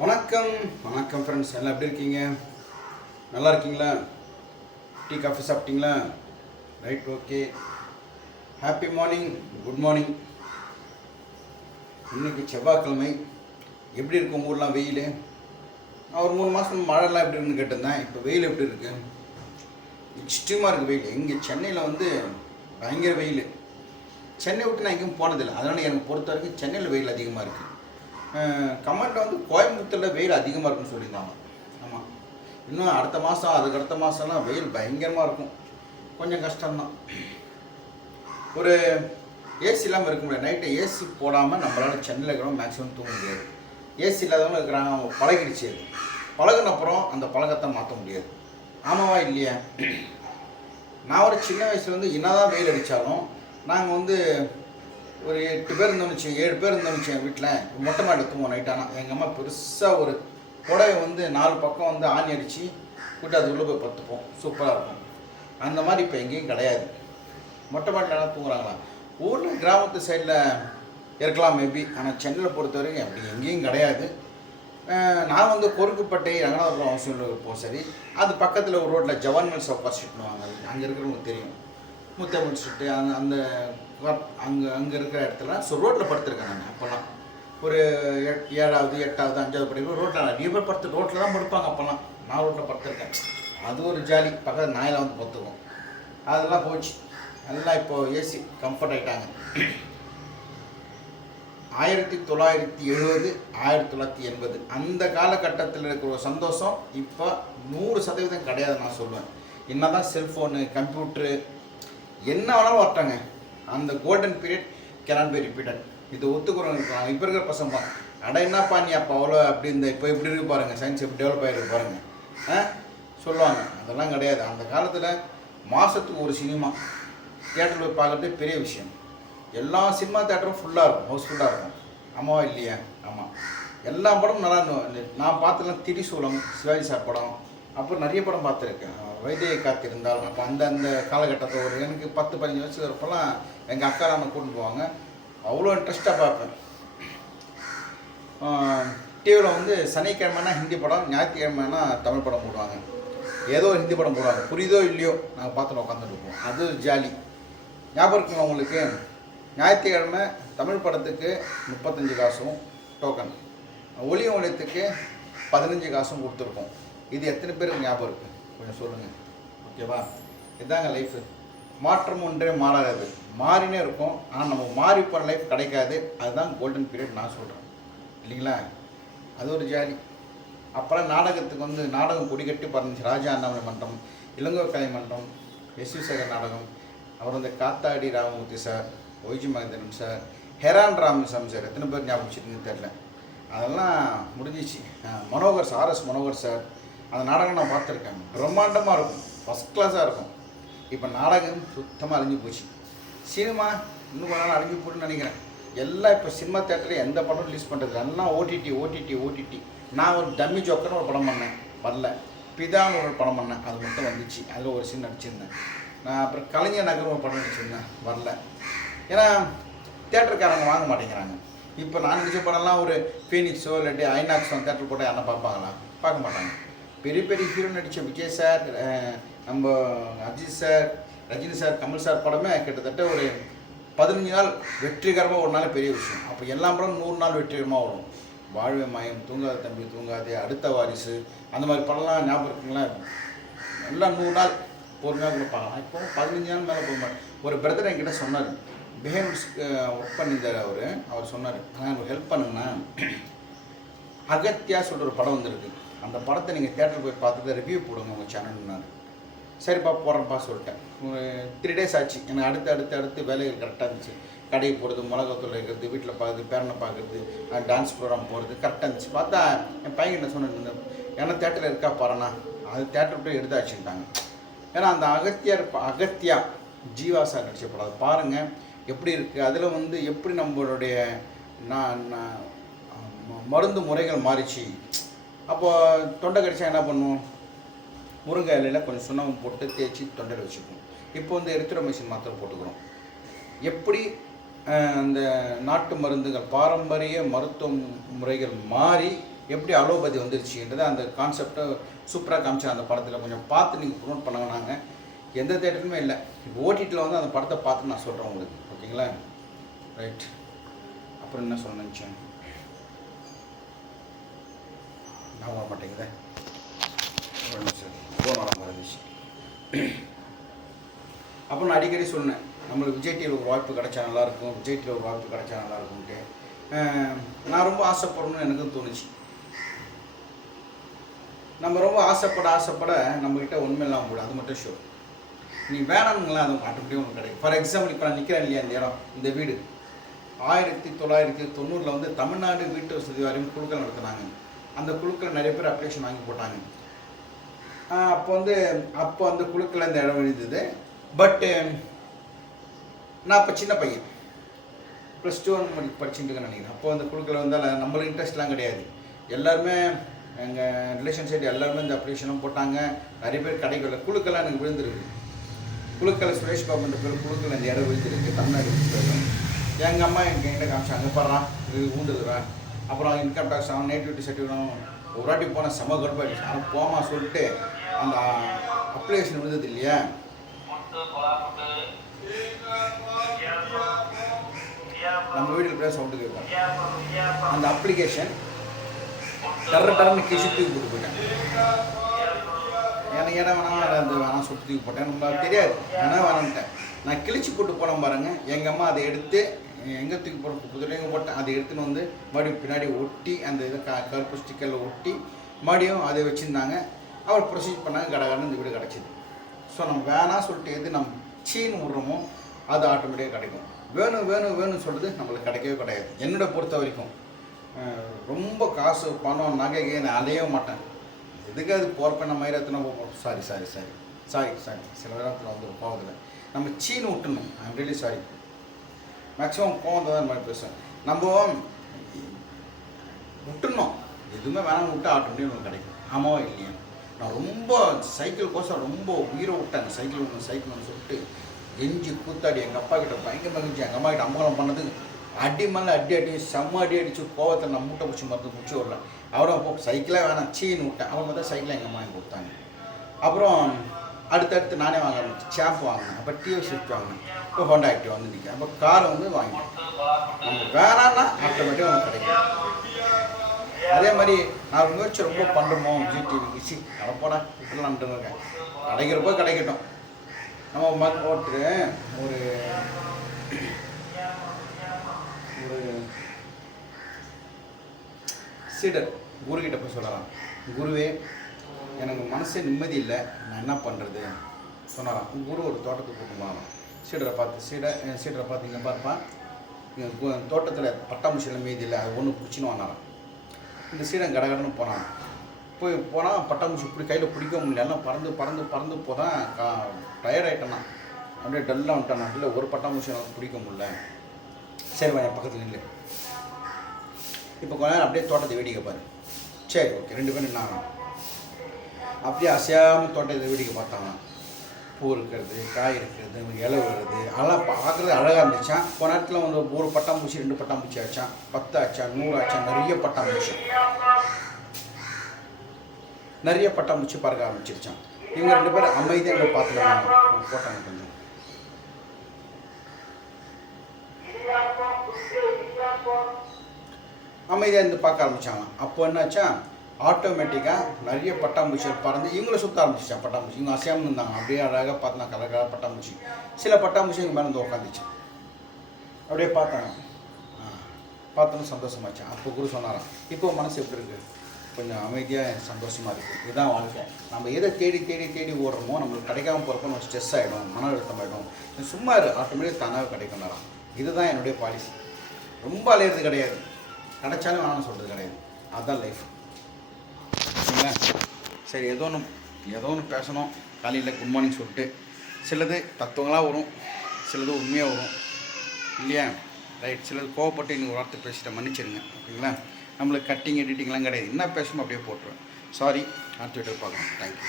வணக்கம். வணக்கம் ஃப்ரெண்ட்ஸ் எல்லாம் எப்படி இருக்கீங்க? நல்லா இருக்கீங்களா? டீ காஃபி சாப்பிட்டீங்களா? Right okay happy morning good morning இன்னைக்கு செவ்வாய்க்கிழமை. எப்படி இருக்கும் ஊர்லாம் வெயில்? நான் ஒரு மூணு மாதம் மழைலாம் எப்படி இருக்குன்னு கேட்டிருந்தேன். இப்போ வெயில் எப்படி இருக்கு? எக்ஸ்ட்ரீமாக இருக்குது வெயில். இங்கே சென்னையில் வந்து பயங்கர வெயில். சென்னை விட்டு நான் எங்கேயும் போனதில்லை. அதனால் எனக்கு பொறுத்த வரைக்கும் சென்னையில் வெயில் அதிகமாக இருக்குது கமெண்ட்டில் வந்து கோயம்புத்தூரில் வெயில் அதிகமாக இருக்குன்னு சொல்லியிருந்தாங்க. ஆமாம் இன்னும் அடுத்த மாதம் அதுக்கு அடுத்த மாதம்லாம் வெயில் பயங்கரமாக இருக்கும். கொஞ்சம் கஷ்டம்தான். ஒரு ஏசி இல்லாமல் இருக்க முடியாது. நைட்டு ஏசி போடாமல் நம்மளால் சென்னையில் இருக்கிறவங்க மேக்ஸிமம் தூங்க முடியாது. ஏசி இல்லாதவங்க இருக்கிறாங்க அவங்க பழகிடுச்சு அது. பழகுன அப்புறம் அந்த பழக்கத்தை மாற்ற முடியாது. ஆமாவா இல்லையா? நான் ஒரு சின்ன வயசுலேருந்து என்னதான் வெயில் அடித்தாலும் நாங்கள் வந்து ஒரு எட்டு பேர் இருந்தோம்னு வச்சுக்கோங்க ஏழு பேர் இருந்தோம்னு வச்சுக்கோங்க வீட்டில் மொட்டை மாடி தூங்குவோம் நைட்டானா எங்கள் அம்மா பெருசாக ஒரு புடவை வந்து நாலு பக்கம் வந்து ஆணி அடித்து கூட்டி அது உள்ளே போய் பத்துப்போம் சூப்பராக இருக்கும். அந்த மாதிரி இப்போ எங்கேயும் கிடையாது. மொட்டை மாட்டிலாம் தூங்குறாங்களா? ஊரில் கிராமத்து சைடில் இருக்கலாம் மேபி ஆனால் சென்னையில் பொறுத்த வரைக்கும் அப்படி எங்கேயும் கிடையாது. நான் வந்து கொருக்குப்பட்டை ரங்கநாதபுரம் அவசியம் இருப்போம் சரி அது பக்கத்தில் ஒரு ரோட்டில் ஜவான் மில்ஸ் சவுக்கா அங்கே இருக்கிறவங்களுக்கு தெரியும். முத்தமிழ் ஸ்ட்ரீட்டு அந்த அந்த அங்கே அங்கே இருக்கிற இடத்துல ஸோ ரோட்டில் படுத்திருக்கேன் நான் அப்போல்லாம் ஒரு எட் ஏழாவது எட்டாவது அஞ்சாவது படிக்கும் ரோட்டில் நிறைய பேர் படுத்து ரோட்டில் தான் படுப்பாங்க அப்போல்லாம் நான் ரோட்டில் படுத்திருக்கேன். அது ஒரு ஜாலி. பக்கத்தில் நாயில் வந்து பத்துக்கும் அதெல்லாம் போச்சு. எல்லாம் இப்போது ஏசி கம்ஃபர்ட் ஆகிட்டாங்க ஆயிரத்தி தொள்ளாயிரத்தி எழுபது ஆயிரத்தி தொள்ளாயிரத்தி எண்பது. அந்த காலகட்டத்தில் இருக்கிற ஒரு சந்தோஷம் இப்போ நூறு சதவீதம் கிடையாது நான் சொல்லுவேன் என்ன தான் செல்ஃபோனு கம்ப்யூட்ரு என்ன வேணாலும் வரட்டாங்க. அந்த golden period cannot be repeated இது ஒத்துக்கிறவங்க இப்போ இருக்கிற பசங்க பா, அட என்னப்பா நீ அப்போ அவ்வளோ அப்படி இந்த இப்போ எப்படி இருக்கு பாருங்க சயின்ஸ் எப்படி டெவலப் ஆகிருக்கு பாருங்க. ஆ? சொல்லுவாங்க. அதெல்லாம் கிடையாது. அந்த காலத்தில் மாதத்துக்கு ஒரு சினிமா தேட்டரில் போய் பார்க்குறது பெரிய விஷயம். எல்லா சினிமா தேட்டரும் ஃபுல்லாக இருக்கும். ஹவுஸ்ஃபுல்லாக இருக்கும். ஆமாவா இல்லையா? ஆமாம் எல்லா படமும் நல்லா நான் பார்த்தலாம் திரிசூலம் சிவாஜி சார் படம். அப்புறம் நிறைய படம் பார்த்துருக்கேன். வைத்திய காத்திருந்தால் அப்போ அந்த அந்த காலகட்டத்தில் ஒரு எனக்கு பத்து பதினஞ்சு வயசு இருப்பெல்லாம் எங்கள் அக்கா நம்ம கூட்டிட்டு போவாங்க. அவ்வளோ இன்ட்ரெஸ்ட்டாக பார்ப்பேன். டிவியில் வந்து சனிக்கிழமைனா ஹிந்தி படம் ஞாயிற்றுக்கிழமைனா தமிழ் படம் போடுவாங்க. ஏதோ ஹிந்தி படம் போடுவாங்க. புரியுதோ இல்லையோ நாங்கள் பார்த்துட்டு உட்காந்துட்டு இருப்போம். அது ஜாலி. ஞாபகம் இருக்குங்களா உங்களுக்கு? ஞாயிற்றுக்கிழமை தமிழ் படத்துக்கு முப்பத்தஞ்சு காசும் டோக்கன் ஒளி ஒளியத்துக்கு பதினஞ்சு காசும் கொடுத்துருக்கோம். இது எத்தனை பேருக்கு ஞாபகம் இருக்குது கொஞ்சம் சொல்லுங்கள் ஓகேவா இதாங்க லைஃபு மாற்றம் ஒன்றே மாறாது. மாறினே இருக்கும் ஆனால் நம்ம மாறி போகிற லைஃப் கிடைக்காது. அதுதான் கோல்டன் பீரியட் நான் சொல்கிறேன் இல்லைங்களா? அது ஒரு ஜாலி. அப்போல்லாம் நாடகத்துக்கு வந்து நாடகம் கொடிக்கட்டி பறந்துச்சு. ராஜா அண்ணாமலை மன்றம் இளங்கோ கலை மன்றம் எஸ் வி சேகர் நாடகம் அப்புறம் இந்த Kathadi Ramamurthy sir Y G Mahendran sir Heron Ramasamy sir. எத்தனை பேர் ஞாபகம் வச்சுருக்குன்னு தெரில அதெல்லாம் முடிஞ்சிச்சு. Manohar sir S Manohar sir அந்த நாடகம் நான் பார்த்துருக்கேன். பிரம்மாண்டமாக இருக்கும். ஃபஸ்ட் கிளாஸாக இருக்கும். இப்போ நாடகம் சுத்தமாக அழிஞ்சு போச்சு. சினிமா இன்னும் கொஞ்ச நாள் அழிஞ்சு போட்டுன்னு நினைக்கிறேன். எல்லாம் இப்போ சினிமா தேட்டரில் எந்த படம் ரிலீஸ் பண்ணுறது எல்லாம் ஓடிடி ஓடிடி ஓடிடி நான் ஒரு டம்மி ஜோக்கர்னு ஒரு படம் பண்ணேன். வரல. பிதான்னு ஒரு படம் பண்ணேன். அது மட்டும் வந்துச்சு. அதில் ஒரு சீன் நடிச்சிருந்தேன். நான் அப்புறம் கலைஞர் நகர் ஒரு படம் நடிச்சிருந்தேன். வரல. ஏன்னா தேட்டருக்காரங்க வாங்க மாட்டேங்கிறாங்க. இப்போ நான் நடிச்ச படம்லாம் ஒரு ஃபீனிக்ஸோ இல்லாட்டி ஐநாக்ஸோ தேட்டர் போட்டால் யாரும் பார்ப்பாங்களா? பார்க்க மாட்டாங்க. பெரிய பெரிய ஹீரோ நடித்த விஜய் சார் நம்ம Ajith sir Rajini sir Kamal sir படமே கிட்டத்தட்ட ஒரு பதினஞ்சு நாள் வெற்றிகரமாக ஒரு நாள் பெரிய விஷயம். அப்போ எல்லா படம் நூறு நாள் வெற்றிகரமாக வரும். வாழ்வே மாயம் தூங்காத தம்பி தூங்காதே அடுத்த வாரிசு அந்த மாதிரி படம்லாம் ஞாபகம் இருக்குங்களா? எல்லாம் நூறு நாள் பொறுமையாக கொடுப்பாங்க இப்போ பதினஞ்சு நாள் மேலே போக மாட்டேன். ஒரு பிரதர் என்கிட்ட சொன்னார். பிஹேவியர்ஸ் ஒர்க் பண்ணியிருந்தார் அவர். அவர் சொன்னார் ஆனால் எனக்கு ஹெல்ப் பண்ணுங்கண்ணா. அகத்தியா சொல்கிற ஒரு படம் வந்திருக்கு. அந்த படத்தை நீங்கள் தேட்டர் போய் பார்த்துட்டு ரிவ்யூ போடுங்க உங்கள் சேனல்னாரு சரிப்பா போடுறேன்ப்பா சொல்லிட்டேன். த்ரீ டேஸ் ஆச்சு. எனக்கு அடுத்து அடுத்து அடுத்து வேலைகள் கரெக்டாக இருந்துச்சு. கடைக்கு போகிறது மிளகாத்தூள் வைக்கிறது வீட்டில் பார்க்குறது பேரனை பார்க்குறது டான்ஸ் ப்ரோக்ராம் போகிறது கரெக்டாக இருந்துச்சு. பார்த்தா என் பையன் என்ன சொன்னேன் ஏன்னா தேட்டரில் இருக்கா பாருண்ணா. அது தேட்டர் போய் எடுத்தாச்சுட்டாங்க ஏன்னா அந்த அகத்தியார் அகத்தியா ஜீவா சார் நடிச்ச படம். அது பாருங்கள் எப்படி இருக்குது அதில் வந்து எப்படி நம்மளுடைய நான் மருந்து முறைகள் மாறிச்சு. அப்போ தொண்டை கடிச்சா என்ன பண்ணுவோம்? முருங்கை இலையில் கொஞ்சம் சுண்ணாம்பு போட்டு தேய்ச்சி தொண்டையில் வச்சுப்போம். இப்போ வந்து எரித்ரோமைசின் மாத்திரை போட்டுக்கிறோம். எப்படி அந்த நாட்டு மருந்துகள் பாரம்பரிய மருத்துவ முறைகள் மாறி எப்படி அலோபதி வந்துருச்சுன்றது அந்த கான்செப்டை சூப்பராக காமிச்சா அந்த படத்தில் கொஞ்சம் பார்த்து நீங்கள் ப்ரொமோட் பண்ணுங்க எந்த தேட்டருமே இல்லை. இப்போ ஓடிடியில் வந்து அந்த படத்தை பார்த்து நான் சொல்கிறேன் உங்களுக்கு. ஓகேங்களா? ரைட். அப்புறம் என்ன சொன்னேன் நான் வர மாட்டேங்குதே. ஒரு நிமிஷம். ஃபோன் வர மறந்துச்சு அப்போ நான் அடிக்கடி சொன்னேன் நம்மளுக்கு விஜய் டிவியில் ஒரு வாய்ப்பு கிடைச்சா நல்லாயிருக்கும் விஜய் டிவியில் ஒரு வாய்ப்பு கிடைச்சா நல்லாயிருக்கும்ட்டு நான் ரொம்ப ஆசைப்படணும்னு எனக்கும் தோணுச்சு. நம்ம ரொம்ப ஆசைப்பட ஆசைப்பட நம்மக்கிட்ட உண்மை இல்லாமல் போடும் அது மட்டும் ஷோ நீ வேணாம்ங்களா அது ஆட்டோமேட்டிக்காக ஒன்று கிடைக்கும் ஃபார் எக்ஸாம்பிள் இப்போ நான் நிற்கிறேன் இல்லையா இந்த இடம் இந்த வீடு. ஆயிரத்தி தொள்ளாயிரத்தி தொண்ணூறில் வந்து தமிழ்நாடு வீட்டு வசதி வாரியம் குழுக்கள் நடத்துனாங்க அந்த குழுக்கள் நிறைய பேர் அப்ளிகேஷன் வாங்கி போட்டாங்க. அப்போ வந்து அப்போ அந்த குழுக்கள் இந்த இடம் இருந்தது. பட்டு um, நான் அப்போ சின்ன பையன். ப்ளஸ் டூ படிச்சுட்டு நினைக்கிறேன். அப்போ அந்த குழுக்கள் வந்து நம்மளுக்கு இன்ட்ரெஸ்ட்லாம் கிடையாது. எல்லாருமே எங்கள் ரிலேஷன் சைடு எல்லாருமே இந்த அப்ளிகேஷனும் போட்டாங்க. நிறைய பேர் கிடைக்கல குழுக்கெல்லாம் எனக்கு விழுந்துருக்கு. குழுக்கள் சுரேஷ் பாபுன்ற பேர் குழுக்கள் இந்த இடம் விழுந்துருக்கு. தமிழ்நாடு எங்கள் அம்மா எங்கள் என்கிட்ட காமிச்சாங்க. பாடுறான் இது ஊண்டுதுரா அப்புறம் இன்கம் டேக்ஸ் ஆகும் நேட்டிவிட்டி சர்டிஃபிகேட் ஒரு வாட்டி போன செம கடுப்பாயிடுச்சு ஆனால் போமா சொல்லிட்டு அந்த அப்ளிகேஷன் விழுந்தது இல்லையா? நம்ம வீட்டில் பேச சவுண்டு கேட்போம் அந்த அப்ளிகேஷன் டர்ற டர்னு கிழிச்சு தூக்கி போட்டு போயிட்டேன். எனக்கு இடம் வேணாம் அந்த வேணாம் சுட்டு தூக்கி போட்டேன். நம்மளுக்கு தெரியாது. வேணா வேணான்ட்டேன் நான் கிழிச்சு போட்டு போனேன் பாருங்கள் எங்கள் அம்மா அதை எடுத்து எங்கே தூக்கி போட்டு புதுல போட்டேன் அதை எடுத்துன்னு வந்து மறுபடியும் பின்னாடி ஒட்டி அந்த இதை க கருப்பு ஸ்டிக்கரில் ஒட்டி மறுபடியும் அதை வச்சுருந்தாங்க. அவர் ப்ரொசீஜ் பண்ணாங்க கடகடன்னு இந்த வீடு கிடச்சிது. ஸோ நம்ம வேணாம் சொல்லிட்டு எது நம்ம சீன்னு விட்றோமோ அது ஆட்டோமேட்டிக்காக கிடைக்கும். வேணும் வேணும் வேணும்னு சொல்கிறது நம்மளுக்கு கிடைக்கவே கிடையாது. என்னோட பொறுத்த வரைக்கும் ரொம்ப காசு பணம் நகைக்கு நான் அலையவே மாட்டேன். எதுக்கு அது போகிறப்ப நம்ம மாதிரி எத்தனை sorry sorry sorry sorry sorry சில நேரத்தில் வந்து போவதில்லை நம்ம சீனு விட்டுணும். ஐம் ரியலி சாரி மேக்ஸிமம் கோவம் தான் இந்த மாதிரி பேசுவேன் நம்ம விட்டுணும் எதுவுமே வேணாம்னு விட்டு ஆட்டோமேட்டிக் ஒன்று கிடைக்கும். ஆமாவோ இல்லையா? நான் ரொம்ப சைக்கிள் கோசம் ரொம்ப உயிரை விட்டேன். சைக்கிள் ஒன்று சைக்கிள் ஒன்று சொல்லிட்டு எஞ்சி கூத்தாடி எங்கள் அப்பா கிட்ட பயங்கர மகிழ்ச்சி எங்கள் அம்மா கிட்ட அம்பலம் பண்ணதுக்கு அடி மேலே அடி அடி செம்ம அடி அடிச்சு கோவத்தை நான் மூட்டை பிடிச்சி மருந்து பிடிச்சி விடல அவரும் சைக்கிளே வேணாம். சீன்னு விட்டேன். அவன் தான் சைக்கிளை எங்கள் அம்மா கொடுத்தாங்க. அப்புறம் அடுத்தடுத்து நானே வாங்க ஆரம்பிச்சேன் சாம்பு வாங்கினேன். அப்போ டிவி ஸ்விஃப்ட் வாங்கினேன். இப்போ ஹோண்டா ஆக்டிவ் வந்து நிற்கிறேன் அப்போ காரை வந்து வாங்கிட்டேன். நம்ம வேணான்னா ஆட்டோமேட்டிக்காக நமக்கு கிடைக்கும். அதே மாதிரி நான் முயற்சி ரொம்ப பண்ணுறோமோ விஜய் டிவிக்கு சி அடப்போடா இப்படிலாம்ட்டு இருக்கேன் கிடைக்கிறப்போ கிடைக்கட்டும். நம்ம மக் ஒரு ஒரு சீடர் குருக்கிட்ட போய் சொல்லலாம். குருவே எனக்கு மனசே நிம்மதி இல்லை. நான் என்ன பண்ணுறது சொன்னாராம். கூட ஒரு தோட்டத்துக்கு கூட்டு சீடரை பார்த்து சீடை சீடரை பார்த்து இங்கே பார்ப்பான் இங்கே தோட்டத்தில் பட்டாம்பூச்சியில் மீதி இல்லை. அது ஒன்று பிடிச்சின்னு வாங்கினாராம் இந்த சீடன் கடகடன்னு போனான். போய் போனால் பட்டாம்பூச்சி இப்படி கையில் பிடிக்க முடியல. எல்லாம் பறந்து பறந்து பறந்து போதான் கா டயர்ட் ஆகிட்டேன்னா அப்படியே டல்லாக வந்துட்டான் இல்லை ஒரு பட்டாம்பூச்சி எனக்கு பிடிக்க முடியல. சரி வா என் பக்கத்தில் நில்லு. இப்போ கொஞ்ச நேரம் அப்படியே தோட்டத்தை வேடிக்கை பாரு. சரி ஓகே. ரெண்டு பேரும் என்ன அப்படியே அசையாமல் தோட்டத்தை வேடிக்கை பார்த்தாங்க பூ இருக்கிறது காய் இருக்கிறது இலை வருது. அதெல்லாம் பார்க்குறது அழகாக இருந்துச்சான் போன நேரத்தில் வந்து ஒரு பட்டாம்பூச்சி ரெண்டு பட்டாம்பூச்சி ஆச்சான் பத்து ஆச்சா நூறு ஆச்சா நிறைய பட்டாம்பூச்சி. நிறைய பட்டாம்பூச்சி பறக்க ஆரம்பிச்சிருச்சான் இவங்க ரெண்டு பேரும் அமைதியாக எங்களை பார்த்துருக்காங்க போட்டாங்க கொஞ்சம் அமைதியாக இருந்து பார்க்க ஆரம்பித்தாங்க அப்போ என்னாச்சா ஆட்டோமேட்டிக்காக நிறைய பட்டாம்பூச்சிகள் பறந்து இவங்கள சுற்ற ஆரம்பிச்சிச்சா. பட்டாம்பூச்சி. இவங்க அசையாமல் இருந்தாங்க. அப்படியே அழகாக பார்த்தா கலர் கலர் பட்டாம்பூச்சி. சில பட்டாம்பூச்சி இவங்க மேலே வந்து உட்காந்துச்சு அப்படியே பார்த்தாங்க. பார்த்தோன்னு சந்தோஷமாச்சு. அப்போ குரு சொன்னாராம் இப்போ மனசு எப்படி இருக்குது கொஞ்சம் அமைதியாக சந்தோஷமாக இருக்குது இதுதான் வாழ்க்கை. நம்ம எதை தேடி தேடி தேடி ஓடுறோமோ நம்மளுக்கு கிடைக்காம போகிறப்ப நம்ம ஸ்ட்ரெஸ் ஆகிடும் மன அழுத்தம் ஆகிடும் சும்மா இரு ஆட்டோமேட்டிக் தானாக கிடைக்கும்னாராம் இதுதான் என்னுடைய பாலிசி ரொம்ப அலையிறது கிடையாது. கிடைச்சாலும் நானும் சொல்கிறது கிடையாது. அதுதான் லைஃப் சரி ஏதோ ஒன்று ஏதோ ஒன்று பேசணும். காலையில் குட் மார்னிங் சொல்லிட்டு சிலது தத்துவங்களாக வரும் சிலது உண்மையாக வரும். இல்லையா? ரைட் சிலது கோவப்பட்டு இன்னும் ஒரு வார்த்தை பேசிட்டேன் மன்னிச்சிருங்க. ஓகேங்களா? நம்மளுக்கு கட்டிங் எடிட்டிங்லாம் கிடையாது. என்ன பேசணுமோ அப்படியே போட்டுருவேன். சாரி அடுத்த வீட்டில் பார்க்கலாம். தேங்க்யூ